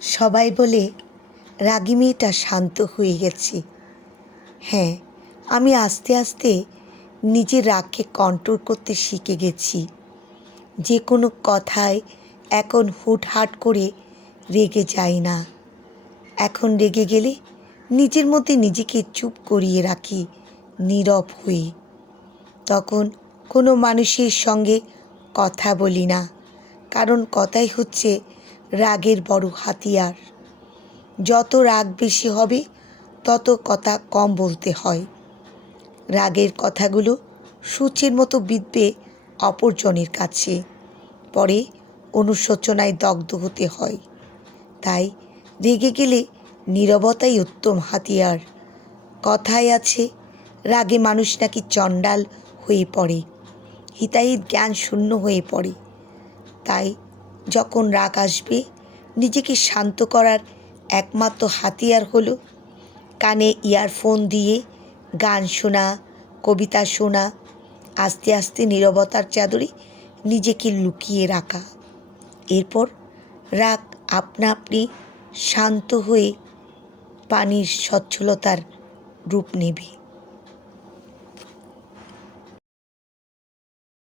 সবাই বলে রাগী মেয়েটা শান্ত হয়ে গেছে। হ্যাঁ, আমি আস্তে আস্তে নিজের রাগকে কন্ট্রোল করতে শিখে গেছি। যে কোনো কথায় এখন হুটহাট করে রেগে যাই না। এখন রেগে গেলে নিজের মধ্যে নিজেকে চুপ করিয়ে রাখি, নীরব হয়ে। তখন কোনো মানুষের সঙ্গে কথা বলি না, কারণ কথাই হচ্ছে রাগের বড় হাতিয়ার। যত রাগ বেশি হবে তত কথা কম বলতে হয়। রাগের কথাগুলো সূচের মতো বিঁধবে অপরজনের কাছে, পরে অনুশোচনায় দগ্ধ হতে হয়। তাই রেগে গেলে নীরবতাই উত্তম হাতিয়ার। কথায় আছে, রাগে মানুষ নাকি চণ্ডাল হয়ে পড়ে, হিতাহিত জ্ঞান শূন্য হয়ে পড়ে। তাই যখন রাগ আসবে, নিজেকে শান্ত করার একমাত্র হাতিয়ার হলো কানে ইয়ারফোন দিয়ে গান শোনা, কবিতা শোনা, আস্তে আস্তে নীরবতার চাদরে নিজেকে লুকিয়ে রাখা। এরপর রাগ আপনা আপনি শান্ত হয়ে পানির স্বচ্ছলতার রূপ নেবে।